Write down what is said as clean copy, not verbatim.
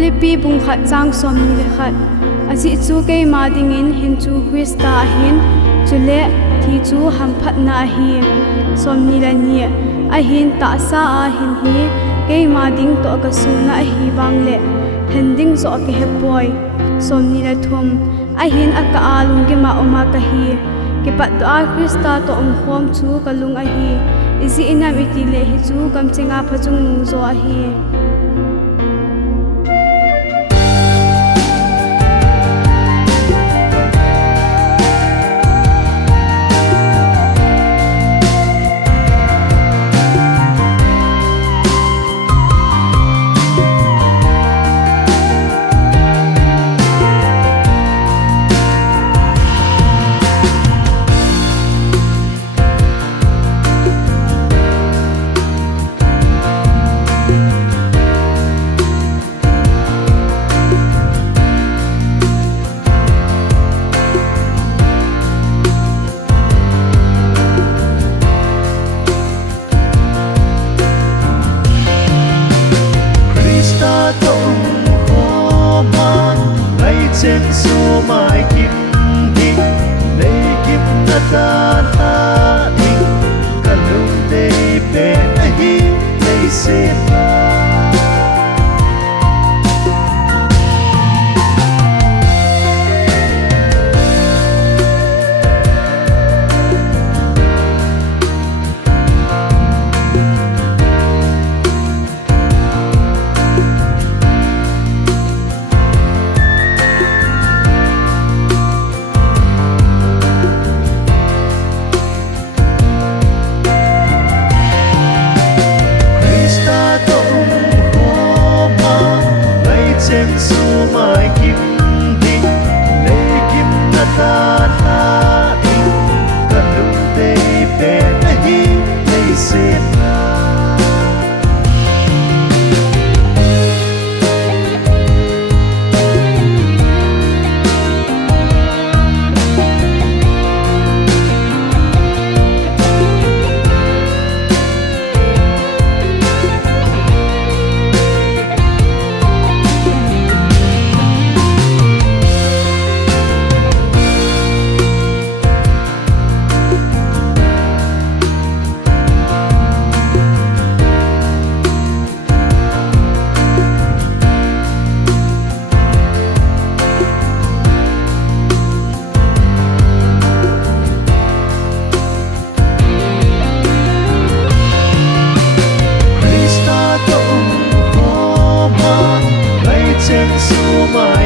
Philippi bung khat chang som ni le khat asi chu ke ma ding in hin chu christa'a hin chule thi chu ham phat na hi som ni la ni a hin ta sa a hin hi ke ma ding to ka su na hi bang le hending zo ke he boy som ni la thum a hin aka alung ke ma oma ka hi ke pat to a christa to khom chu ka lung a hi isi inam iti le hi chu kam chenga phachung nu zo a hi Trên số mai kim đi lấy kim na ta ta đi cả lúc đây bên ấy lấy xem trên số mai kim đi lấy kim na ta ta đi cả lúc đây bên ấy lấy xem trên số mai